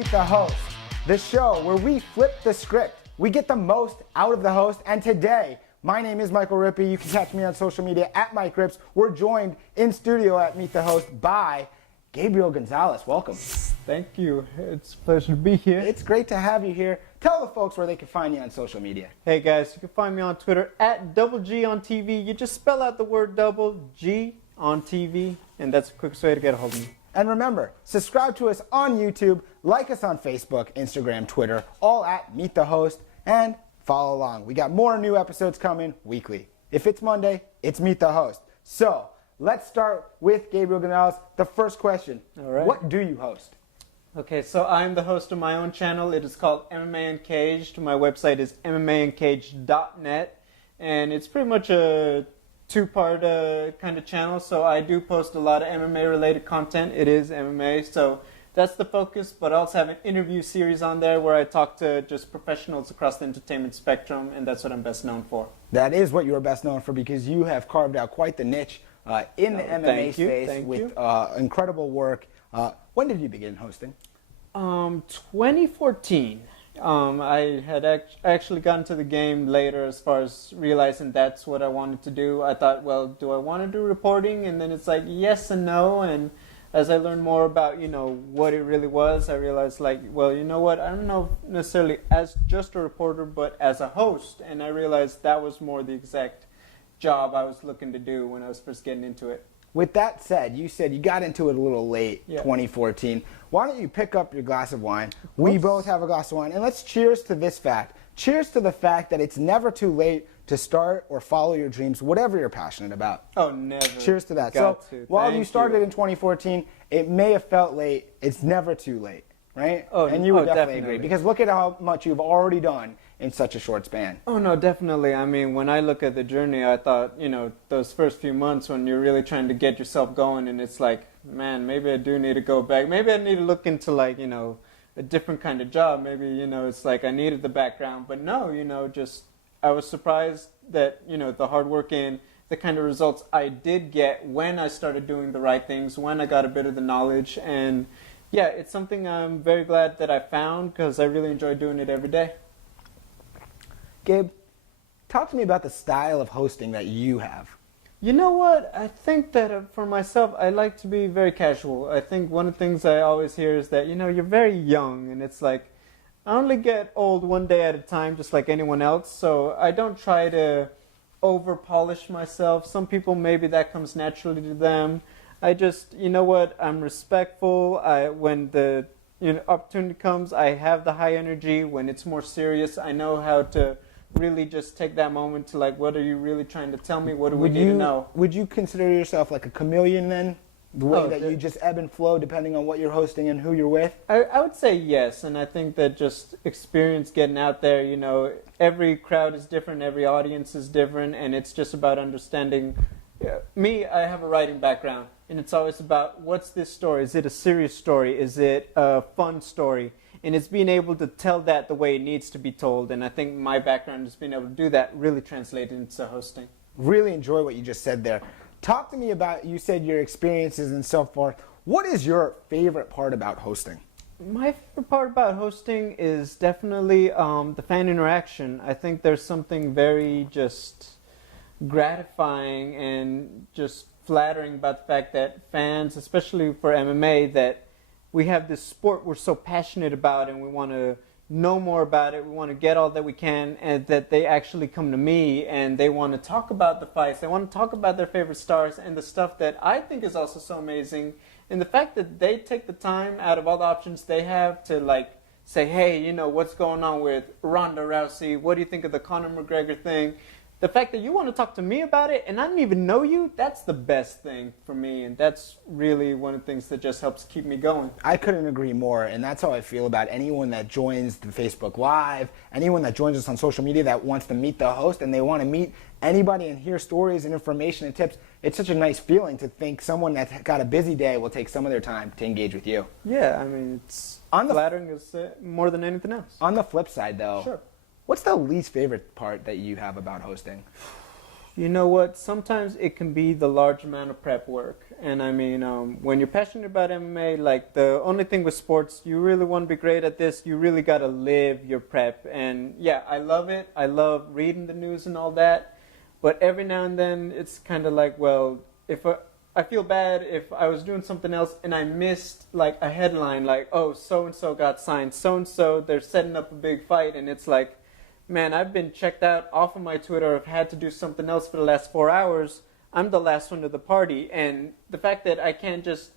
Meet the Host, the show where we flip the script. We get the most out of the host, and today, my name is Michael Rippe. You can catch me on social media at Mike Rips. We're joined in studio at Meet the Host by Gabriel Gonzalez. Welcome. Thank you. It's a pleasure to be here. It's great to have you here. Tell the folks where they can find you on social media. Hey guys, you can find me on Twitter at Double G on TV. You just spell out the word double G on TV, and that's the quickest way to get a hold of me. And remember, subscribe to us on YouTube, like us on Facebook, Instagram, Twitter, all at Meet the Host, and follow along. We got more new episodes coming weekly. If it's Monday, it's Meet the Host. So let's start with Gabriel Gonzalez. The first question, All right. What do you host? Okay, so I'm the host of my own channel. It is called MMA Uncaged. My website is MMAuncaged.net, and it's pretty much a two-part kind of channel. So I do post a lot of MMA-related content. It is MMA, so that's the focus. But I also have an interview series on there where I talk to just professionals across the entertainment spectrum, and that's what I'm best known for. That is what you're best known for because you have carved out quite the niche in the MMA space with incredible work. When did you begin hosting? 2014. I had actually gotten to the game later as far as realizing that's what I wanted to do. I thought, well, do I want to do reporting? And then it's like yes and no. And as I learned more about, what it really was, I realized like, well, you know what? I don't know necessarily as just a reporter, but as a host. And I realized that was more the exact job I was looking to do when I was first getting into it. With that said, you said you got into it a little late, 2014. Why don't you pick up your glass of wine? We both have a glass of wine, and let's cheers to this fact. Cheers to the fact that it's never too late to start or follow your dreams, whatever you're passionate about. Oh, never. Cheers to that. While you started in 2014, it may have felt late. It's never too late, right? Oh, and you would definitely agree, because look at how much you've already done in such a short span. Oh, no, definitely. I mean, when I look at the journey, I thought, those first few months when you're really trying to get yourself going, and it's like, man, maybe I do need to go back. Maybe I need to look into, like, a different kind of job. Maybe, it's like I needed the background. But no, just I was surprised that, the hard work and the kind of results I did get when I started doing the right things, when I got a bit of the knowledge. And, yeah, it's something I'm very glad that I found because I really enjoy doing it every day. Gabe, talk to me about the style of hosting that you have. You know what? I think that for myself, I like to be very casual. I think one of the things I always hear is that, you're very young, and it's like, I only get old one day at a time, just like anyone else, so I don't try to over-polish myself. Some people, maybe that comes naturally to them. I just, I'm respectful. When the opportunity comes, I have the high energy. When it's more serious, I know how to really just take that moment to like, what are you really trying to tell me? What do we need to know? Would you consider yourself like a chameleon then? The way that you just ebb and flow depending on what you're hosting and who you're with? I would say yes, and I think that just experience getting out there, every crowd is different, every audience is different, and it's just about understanding. Me, I have a writing background, and it's always about what's this story? Is it a serious story? Is it a fun story? And it's being able to tell that the way it needs to be told. And I think my background is being able to do that really translated into hosting. Really enjoy what you just said there. Talk to me about, you said your experiences and so forth. What is your favorite part about hosting? My favorite part about hosting is definitely the fan interaction. I think there's something very just gratifying and just flattering about the fact that fans, especially for MMA, that we have this sport we're so passionate about and we want to know more about it. We want to get all that we can, and that they actually come to me and they want to talk about the fights. They want to talk about their favorite stars and the stuff that I think is also so amazing. And the fact that they take the time out of all the options they have to like say, hey, what's going on with Ronda Rousey? What do you think of the Conor McGregor thing? The fact that you want to talk to me about it and I don't even know you, that's the best thing for me. And that's really one of the things that just helps keep me going. I couldn't agree more. And that's how I feel about anyone that joins the Facebook Live, anyone that joins us on social media that wants to meet the host and they want to meet anybody and hear stories and information and tips. It's such a nice feeling to think someone that's got a busy day will take some of their time to engage with you. Yeah, I mean, it's flattering is more than anything else. On the flip side, though, sure. What's the least favorite part that you have about hosting? You know what? Sometimes it can be the large amount of prep work. And I mean, when you're passionate about MMA, like the only thing with sports, you really want to be great at this, you really got to live your prep. And yeah, I love it. I love reading the news and all that. But every now and then, it's kind of like, well, if I feel bad if I was doing something else and I missed like a headline like, oh, so-and-so got signed, so-and-so, they're setting up a big fight. And it's like, man, I've been checked out off of my Twitter. I've had to do something else for the last 4 hours. I'm the last one to the party. And the fact that I can't just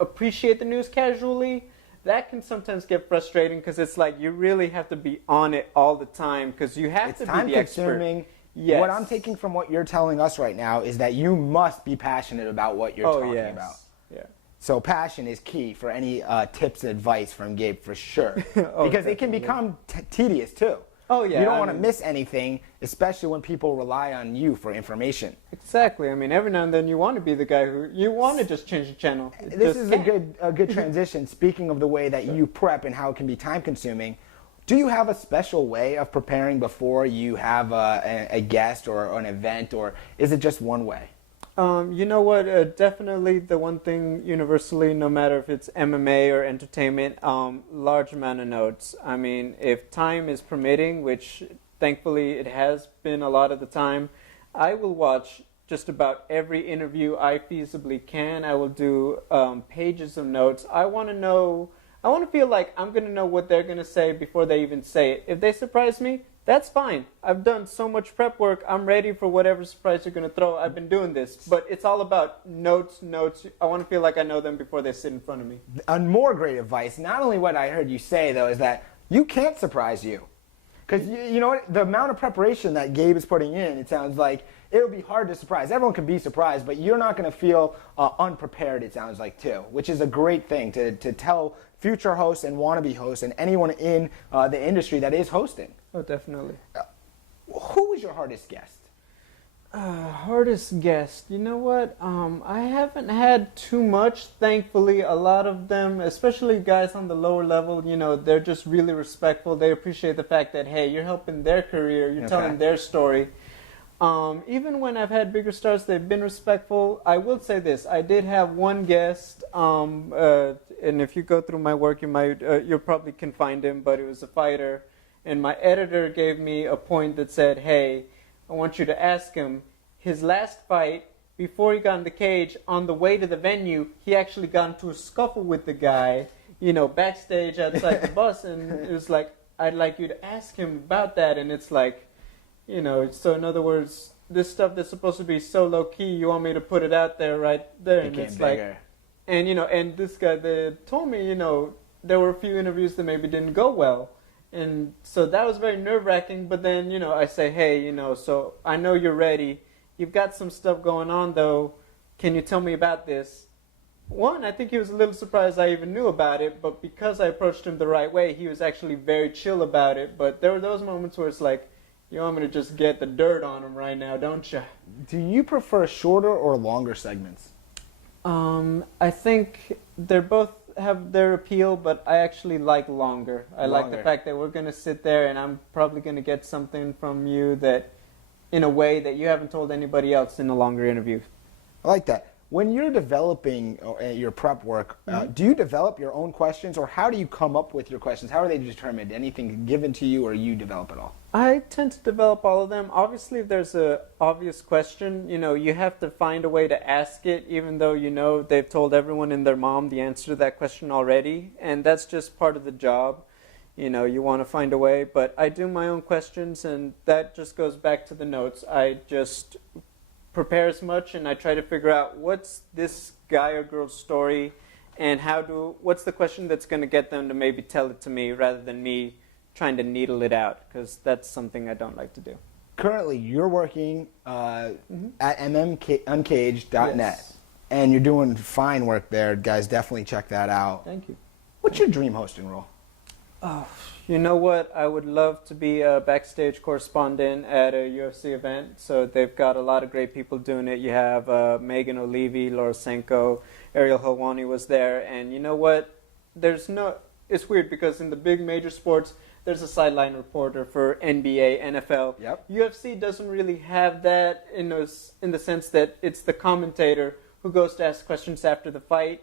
appreciate the news casually, that can sometimes get frustrating because it's like you really have to be on it all the time because you have to be the expert. Yes. What I'm taking from what you're telling us right now is that you must be passionate about what you're talking about. Yeah. So passion is key for any tips and advice from Gabe for sure. Oh, because it can become tedious too. Oh, yeah. You don't want to miss anything, especially when people rely on you for information. Exactly. I mean, every now and then you want to be the guy who, you want to just change the channel. This is a good transition. Speaking of the way that you prep and how it can be time consuming, do you have a special way of preparing before you have a guest or an event, or is it just one way? You know what? Definitely the one thing universally, no matter if it's MMA or entertainment, large amount of notes. I mean, if time is permitting, which thankfully it has been a lot of the time, I will watch just about every interview I feasibly can. I will do pages of notes. I want to feel like I'm going to know what they're going to say before they even say it. If they surprise me, that's fine. I've done so much prep work. I'm ready for whatever surprise you're going to throw. I've been doing this. But it's all about notes. I want to feel like I know them before they sit in front of me. And more great advice, not only what I heard you say, though, is that you can't surprise you. Because, you know what, the amount of preparation that Gabe is putting in, it sounds like it'll be hard to surprise. Everyone can be surprised, but you're not going to feel unprepared, it sounds like, too, which is a great thing to tell future hosts and wannabe hosts and anyone in the industry that is hosting. Oh, definitely. Who was your hardest guest? Hardest guest. You know what? I haven't had too much, thankfully. A lot of them, especially guys on the lower level, you know, they're just really respectful. They appreciate the fact that, hey, you're helping their career. You're telling their story. Even when I've had bigger stars, they've been respectful. I will say this. I did have one guest, and if you go through my work, you probably can find him, but it was a fighter. And my editor gave me a point that said, hey, I want you to ask him, his last fight, before he got in the cage, on the way to the venue, he actually got into a scuffle with the guy, you know, backstage outside the bus. And it was like, I'd like you to ask him about that. And it's like, you know, so in other words, this stuff that's supposed to be so low-key, you want me to put it out there right there. And it's bigger. Like, and, you know, and this guy that told me, you know, there were a few interviews that maybe didn't go well. And so that was very nerve-wracking, but then, you know, I say, hey, you know, so I know you're ready. You've got some stuff going on, though. Can you tell me about this? One, I think he was a little surprised I even knew about it, but because I approached him the right way, he was actually very chill about it. But there were those moments where it's like, you want me to just get the dirt on him right now, don't you? Do you prefer shorter or longer segments? I think they're both have their appeal, but I actually like longer. I like the fact that we're going to sit there and I'm probably going to get something from you that in a way that you haven't told anybody else in a longer interview. I like that. When you're developing your prep work, do you develop your own questions, or how do you come up with your questions? How are they determined? Anything given to you, or you develop it all? I tend to develop all of them. Obviously, if there's an obvious question, you know, you have to find a way to ask it, even though you know they've told everyone and their mom the answer to that question already, and that's just part of the job. You know, you want to find a way, but I do my own questions, and that just goes back to the notes. I just prepare as much, and I try to figure out what's this guy or girl's story, and what's the question that's going to get them to maybe tell it to me rather than me trying to needle it out, because that's something I don't like to do. Currently, you're working at MMUncaged.net, Yes. and you're doing fine work there. Guys, definitely check that out. Thank you. What's your dream hosting role? Oh, you know what? I would love to be a backstage correspondent at a UFC event. So they've got a lot of great people doing it. You have Megan O'Leary, Laura Senko, Ariel Helwani was there. And you know what? It's weird because in the big major sports, there's a sideline reporter for NBA, NFL. Yep. UFC doesn't really have that in the sense that it's the commentator who goes to ask questions after the fight.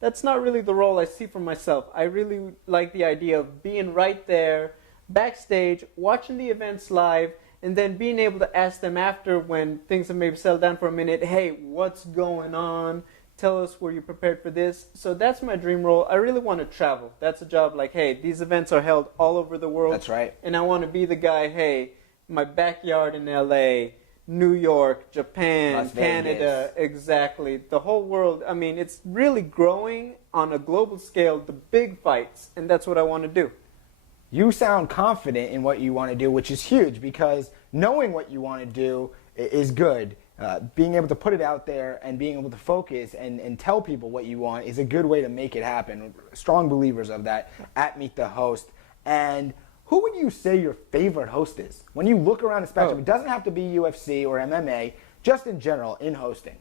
That's not really the role I see for myself. I really like the idea of being right there, backstage, watching the events live, and then being able to ask them after when things have maybe settled down for a minute, hey, what's going on? Tell us, were you prepared for this? So that's my dream role. I really want to travel. That's a job like, hey, these events are held all over the world. That's right. And I want to be the guy, hey, my backyard in LA, New York, Japan, Las Canada, Vegas. exactly. The whole world. I mean, it's really growing on a global scale, the big fights, and that's what I want to do. You sound confident in what you want to do, which is huge because knowing what you want to do is good. Being able to put it out there and being able to focus and tell people what you want is a good way to make it happen. Strong believers of that at Meet the Host. And who would you say your favorite host is? When you look around the spectrum, it doesn't have to be UFC or MMA, just in general, in hosting.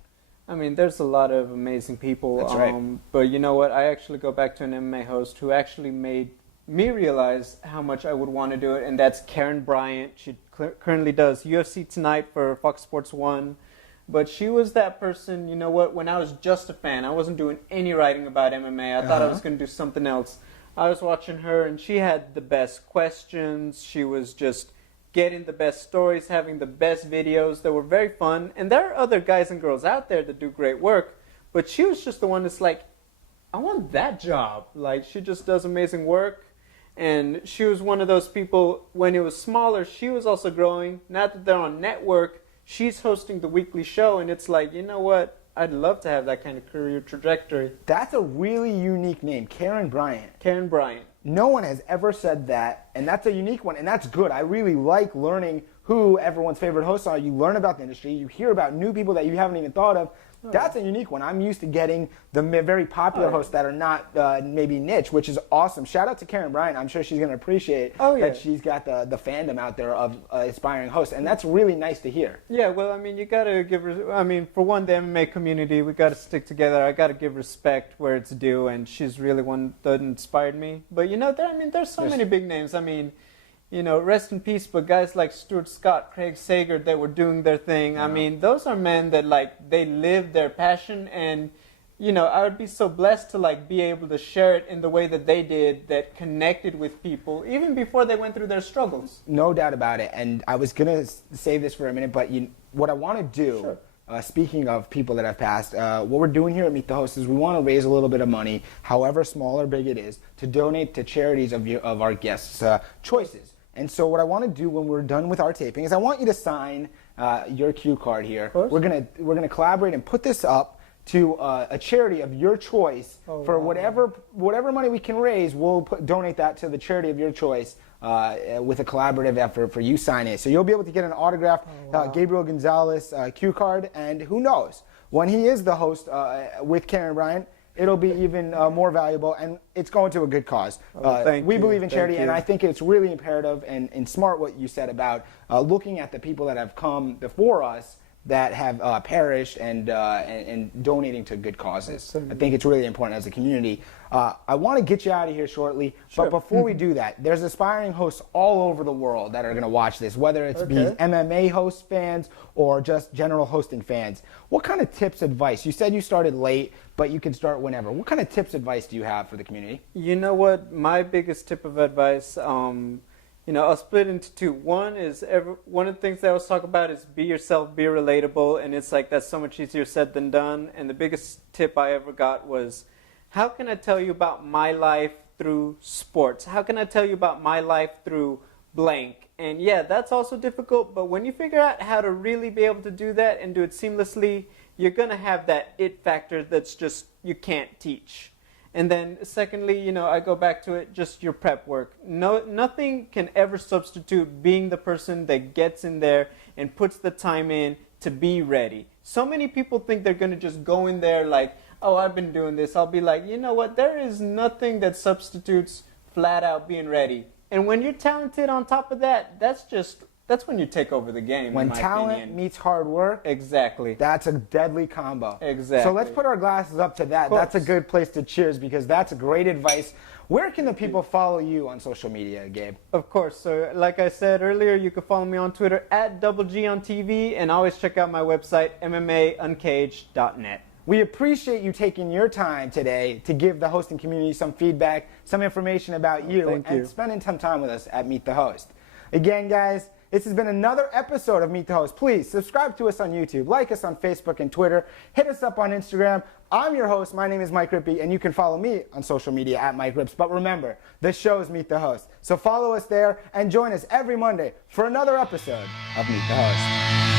I mean, there's a lot of amazing people. That's right. But you know what? I actually go back to an MMA host who actually made me realize how much I would want to do it, and that's Karen Bryant. She currently does UFC Tonight for Fox Sports 1. But she was that person, you know what, when I was just a fan, I wasn't doing any writing about MMA. I thought I was going to do something else. I was watching her, and she had the best questions. She was just getting the best stories, having the best videos that were very fun. And there are other guys and girls out there that do great work, but she was just the one that's like, I want that job. Like, she just does amazing work. And she was one of those people, when it was smaller, she was also growing. Now that they're on network, she's hosting the weekly show, and it's like, you know what? I'd love to have that kind of career trajectory. That's a really unique name, Karen Bryant. Karen Bryant. No one has ever said that, and that's a unique one, and that's good. I really like learning who everyone's favorite hosts are. You learn about the industry. You hear about new people that you haven't even thought of. That's a unique one. I'm used to getting the very popular hosts that are not maybe niche, which is awesome. Shout out to Karen Bryant. I'm sure she's going to appreciate that she's got the fandom out there of aspiring hosts, and that's really nice to hear. Yeah, well, I mean, you got to give her, I mean, for one, the MMA community, we got to stick together. I got to give respect where it's due, and she's really one that inspired me. But, you know, there's so many big names. I mean, you know, rest in peace, but guys like Stuart Scott, Craig Sager, that were doing their thing. I mean, those are men that, like, they live their passion, and, you know, I would be so blessed to, like, be able to share it in the way that they did, that connected with people, even before they went through their struggles. No doubt about it, and I was going to save this for a minute, but what I want to do, speaking of people that have passed, what we're doing here at Meet the Host is we want to raise a little bit of money, however small or big it is, to donate to charities of our guests' choices. And so what I want to do when we're done with our taping is I want you to sign your cue card here. We're gonna collaborate and put this up to a charity of your choice for whatever money we can raise. We'll donate that to the charity of your choice with a collaborative effort for you sign it. So you'll be able to get an autographed Gabriel Gonzalez cue card, and who knows, when he is the host with Karen Bryant, it'll be even more valuable, and it's going to a good cause. We believe in charity, and I think it's really imperative and smart what you said about looking at the people that have come before us that have perished and donating to good causes. I think it's really important as a community. I want to get you out of here shortly, but before we do that, there's aspiring hosts all over the world that are going to watch this, whether it's be MMA host fans or just general hosting fans. What kind of tips, advice? You said you started late, but you can start whenever. What kind of tips, advice do you have for the community? You know what? My biggest tip of advice, you know, I'll split into two. One is one of the things they always talk about is be yourself, be relatable, and it's like that's so much easier said than done. And the biggest tip I ever got was, how can I tell you about my life through sports? How can I tell you about my life through blank? And yeah, that's also difficult, but when you figure out how to really be able to do that and do it seamlessly, you're going to have that it factor that's just you can't teach. And then secondly, you know, I go back to it, just your prep work. Nothing can ever substitute being the person that gets in there and puts the time in to be ready. So many people think they're going to just go in there like, oh, I've been doing this. I'll be like, you know what? There is nothing that substitutes flat out being ready. And when you're talented on top of that, that's that's when you take over the game. When in my talent opinion. meets hard work, Exactly. that's a deadly combo. Exactly. So let's put our glasses up to that. That's a good place to cheers because that's great advice. Where can the people follow you on social media, Gabe? Of course. So like I said earlier, you can follow me on Twitter at Double G on TV, and always check out my website, MMAuncaged.net. We appreciate you taking your time today to give the hosting community some feedback, some information about you, Thank you. and spending some time with us at Meet the Host. Again, guys, this has been another episode of Meet the Host. Please subscribe to us on YouTube, like us on Facebook and Twitter, hit us up on Instagram. I'm your host. My name is Mike Rippe, and you can follow me on social media at Mike Rips. But remember, the show's Meet the Host. So follow us there and join us every Monday for another episode of Meet the Host.